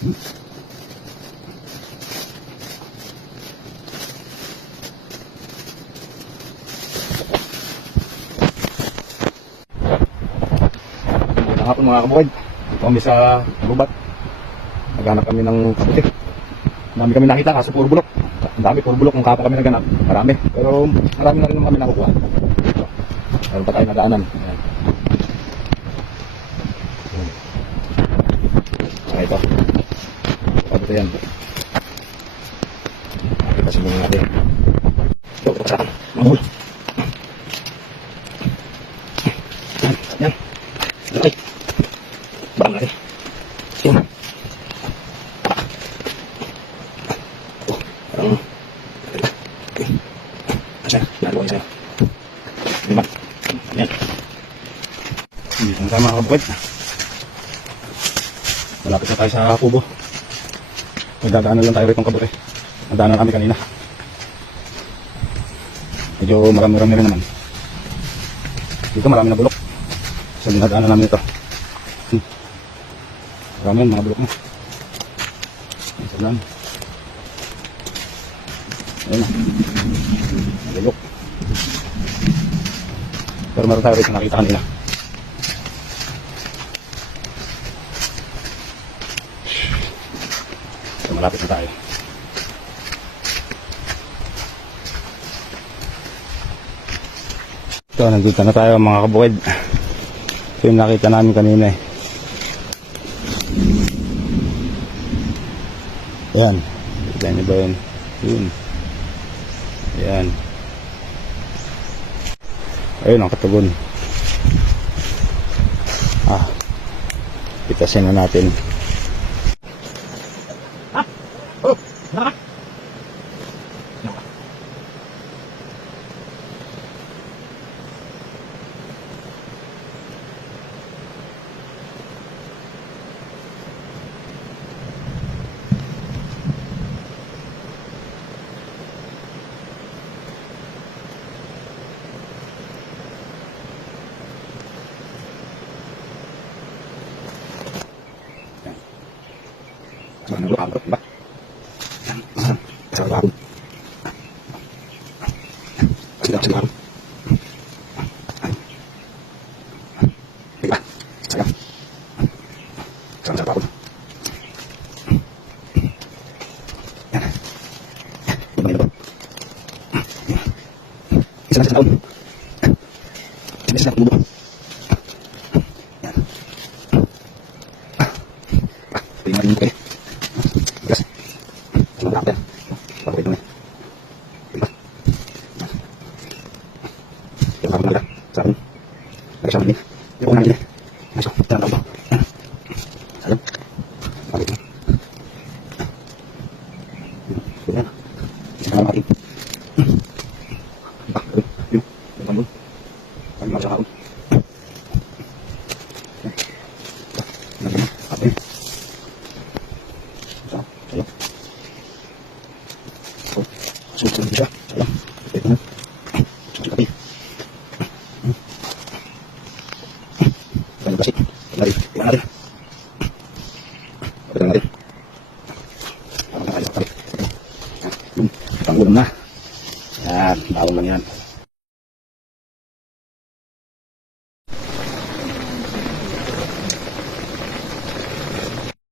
Magandang hapon mga kabukid. Dito kami sa gubat. Naghanap kami ng kabuti. Marami kami nakita kaso puro bulok. Ang dami, puro bulok. Kung kapwa kami naghanap, marami. Pero marami na rin naman kami nakukuha. Meron pa tayo nadaanan. Ayan. Ito. Kabuti yan. Nakita sa mga natin. Ito, ito kasama. Mga bulok. Yan. Okay. Bang natin. Yan. Okay. Asya, nalawa sa'yo. Lima. Yan. Ang sama mga kabukid. Malapit na tayo sa kubo. Magdadaanan lang tayo rin itong kabuti. Nadaanan kami kanina. Medyo marami-rami rin naman. Dito marami na bulok. So dinadaanan namin ito. Marami yan mga bulok mo. Isa lang. Ayun na. Bulok. Pero meron tayo rin nakita kanina. So malapit na tayo. Ito, nandito na tayo mga kabukid. Ito yung nakita namin kanina eh. Ayan. Kita niyo ba yun? Yun. Ayan. Ayun ang katugon. Pitasin na natin. Ano ba ang ba? Sa labo. Sa labo. Diba? Saya. Sa labo. Yan. Ito ba ito? Isa na sa taon. Isa na sa taon. Yan. Tingnan mo kayo. Gas. Sama natin. Pakai itu nih. Yang kamu nak sarung. Pakai sarung ini. Yang kamu ini. Masuk. Jangan lupa. Sarung. Pakai itu. Sudah. Jangan mati. Pak, yuk. Bangun. Kami masuk sarung. Susun bisa, sayang. Itu nih. Susun lagi. Terima kasih. Lari, yang ada. Betul lari. Tanggung na. Yan, tanggung lang yan.